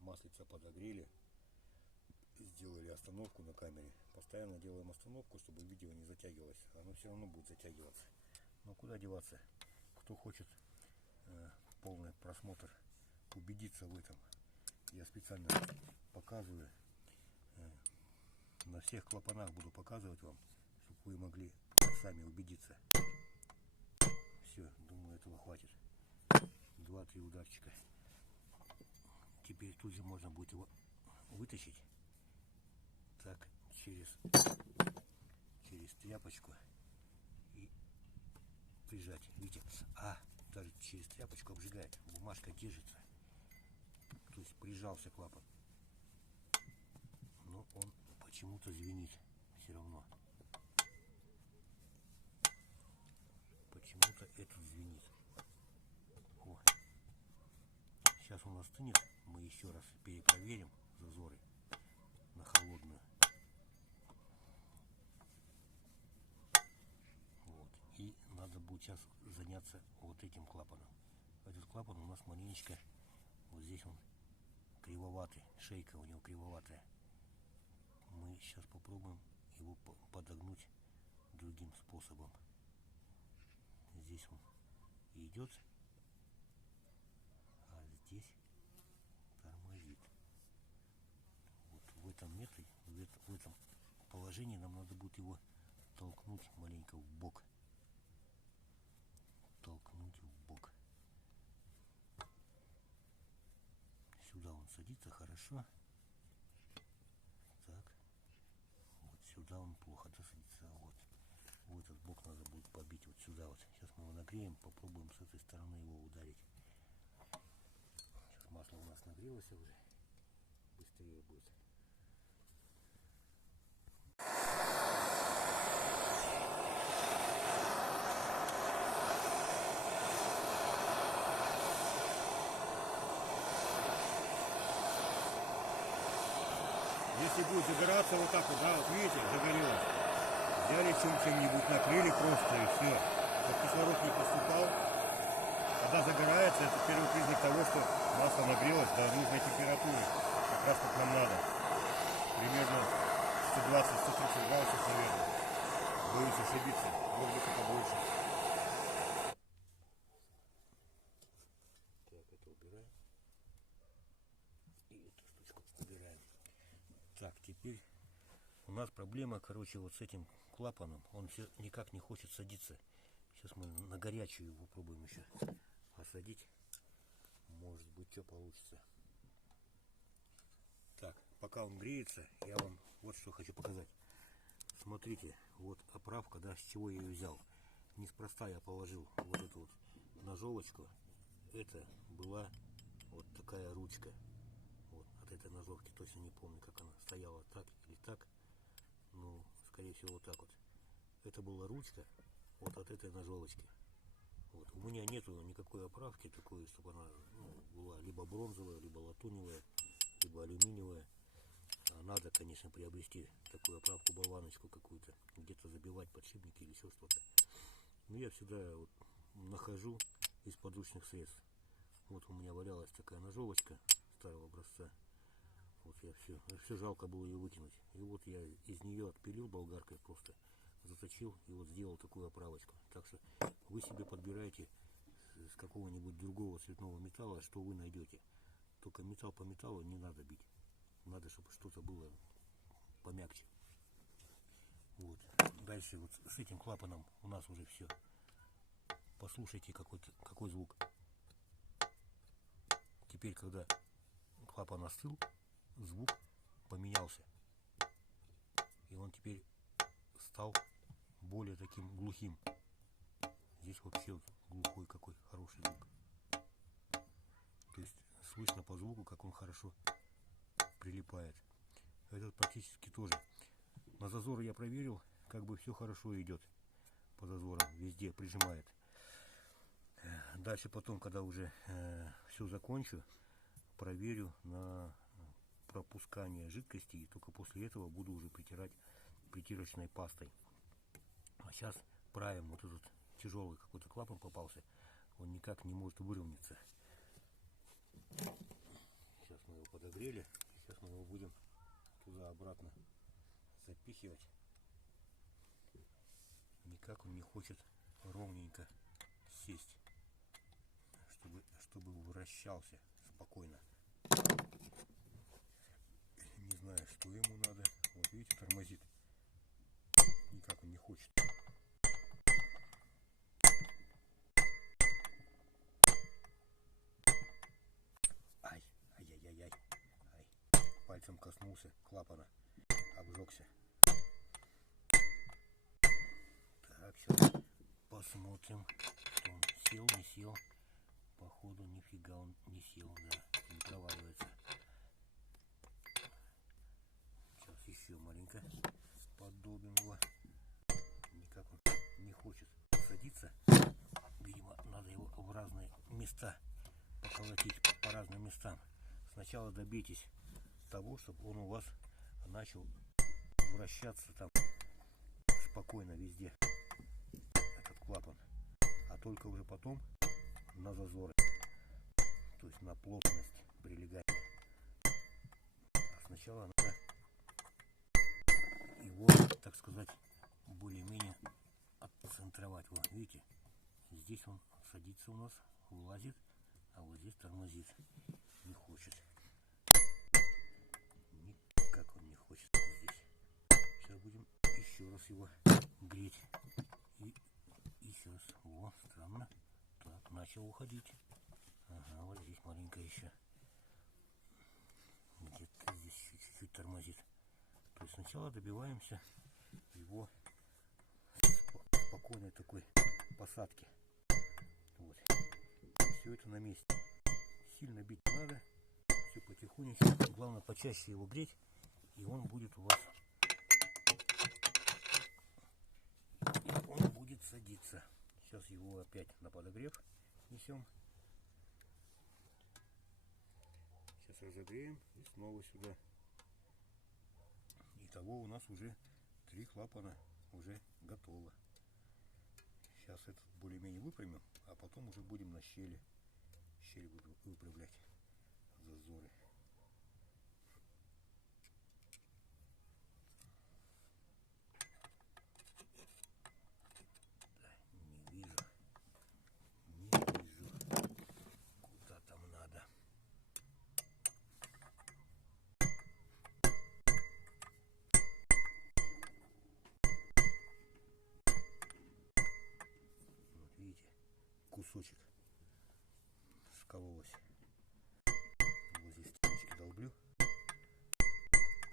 маслица подогрели, сделали остановку на камере. Постоянно делаем остановку, чтобы видео не затягивалось. Оно все равно будет затягиваться. Но куда деваться? Кто хочет полный просмотр, убедиться в этом, я специально показываю. На всех клапанах буду показывать вам, чтобы вы могли сами убедиться. Все, думаю, этого хватит. 2-3 ударчика. Теперь тут же можно будет его вытащить. Так, через тряпочку и прижать. Видите? Даже через тряпочку обжигает. Бумажка держится. То есть прижался клапан. Но он почему-то звенит все равно. Почему-то этот звенит. О. Сейчас он остынет. Мы еще раз перепроверим зазоры на холодную. Вот. И надо будет сейчас заняться вот этим клапаном. Этот клапан у нас маленечко, вот здесь он кривоватый, шейка у него кривоватая. Мы сейчас попробуем его подогнуть другим способом. Здесь он идет, а здесь тормозит. Вот в этом методе, в этом положении нам надо будет его толкнуть маленько в бок. Толкнуть в бок. Сюда он садится хорошо. Так. Вот сюда он плохо досадится. Вот. В этот бок надо будет побить вот сюда вот. Сейчас мы его нагреем, попробуем с этой стороны его ударить. Сейчас масло у нас нагрелось уже. Быстрее будет. Если будет загораться вот так вот, да, вот видите, загорелось. Взяли чем-нибудь, накрыли просто и все. Чтобы кислород не поступал. Когда загорается, это первый признак того, что масло нагрелось до нужной температуры. Как раз как нам надо. Примерно 120-130 градусов, наверное. Боюсь ошибиться. Воздуха побольше. Так, это убираем. И эту штучку убираем. Так, теперь у нас проблема, короче, вот с этим клапаном. Он все никак не хочет садиться. Сейчас мы на горячую его попробуем еще осадить. Может быть, что получится. Так, пока он греется, я вам вот что хочу показать. Смотрите, вот оправка, да, с чего я ее взял. Неспроста я положил вот эту вот ножовочку. Это была вот такая ручка. Вот, от этой ножовки, точно не помню, как она стояла, так или так. Ну, скорее всего, вот так вот. Это была ручка вот от этой ножовочки. Вот. У меня нету никакой оправки такой, чтобы она была либо бронзовая, либо латуневая, либо алюминиевая. Надо, конечно, приобрести такую оправку, болваночку какую-то, где-то забивать подшипники или еще что-то. Но я всегда вот нахожу из подручных средств. Вот у меня валялась такая ножовочка старого образца. Вот я все жалко было ее выкинуть. И вот я из нее отпилил болгаркой, просто заточил и вот сделал такую оправочку. Так что вы себе подбираете с какого-нибудь другого цветного металла, что вы найдете. Только металл по металлу не надо бить. Надо, чтобы что-то было помягче. Вот. Дальше вот с этим клапаном у нас уже все. Послушайте, какой звук. Теперь, когда клапан остыл, звук поменялся. И он теперь стал более таким глухим. Здесь вообще вот глухой какой хороший звук. То есть слышно по звуку, как он хорошо прилипает. Этот практически тоже. На зазоры я проверил, как бы все хорошо идет. По зазорам везде прижимает. Дальше потом, когда уже все закончу, проверю на пропускание жидкости, и только после этого буду уже притирать притирочной пастой. А сейчас правим. Вот этот тяжелый какой-то клапан попался, он никак не может выровняться. Сейчас мы его подогрели. Сейчас мы его будем туда-обратно запихивать. Никак он не хочет ровненько сесть, чтобы вращался спокойно. Не знаю, что ему надо. Вот видите, тормозит. Никак он не хочет. Ай-яй-яй-яй. Пальцем коснулся клапана. Обжегся. Так, сейчас посмотрим, что он сел, не сел. Походу, нифига он не сел, да, не проваливается. Сейчас еще маленько поддобим его. Никак он не хочет садиться. Видимо, надо его в разные места поколотить, по разным местам. Сначала добейтесь того, чтобы он у вас начал вращаться там спокойно везде, этот клапан. А только уже потом на зазоры, то есть на плотность прилегания. А сначала надо его, так сказать, более-менее отцентровать. Вот видите, здесь он садится у нас, вылазит, а вот здесь тормозит. Не хочет. Никак он не хочет здесь. Сейчас будем еще раз его греть. И еще раз. О, странно. Так, начал уходить. Ага, вот здесь маленько еще. Где-то здесь чуть-чуть тормозит. То есть сначала добиваемся его спокойной такой посадки. Вот. Все это на месте. Сильно бить не надо. Все потихонечку. Главное почаще его греть. И он будет у вас. И он будет садиться. Сейчас его опять на подогрев несем. Сейчас разогреем и снова сюда. Итого у нас уже 3 клапана уже готово. Сейчас этот более-менее выпрямим, а потом уже будем на щели выправлять зазоры. Куда там надо. Вот видите, кусочек скололось. Вот здесь стеночки долблю.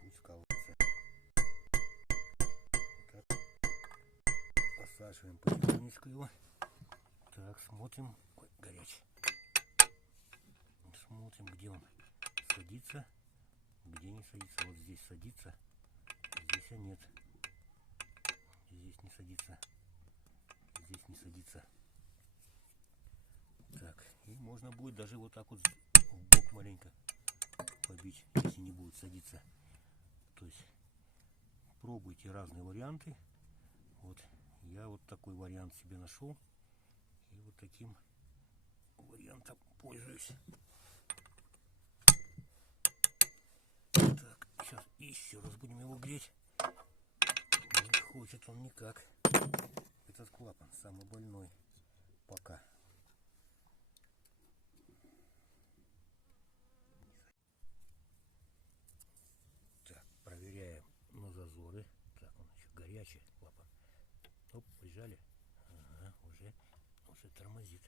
Пусть скалывается. Вот так. Посаживаем потихонечку его. Так, смотрим. Ой, горячий. Смотрим, где он садится, где не садится. Вот здесь садится, здесь нет. Здесь не садится, здесь не садится. Так, и можно будет даже вот так вот в бок маленько побить, если не будет садиться. То есть пробуйте разные варианты. Вот я вот такой вариант себе нашел. И вот таким вариантом пользуюсь. Так, сейчас еще раз будем его греть. Не хочет он никак. Этот клапан самый больной пока. Так, проверяем на зазоры. Так, он еще горячий клапан. Оп, прижали. Ага, уже тормозит.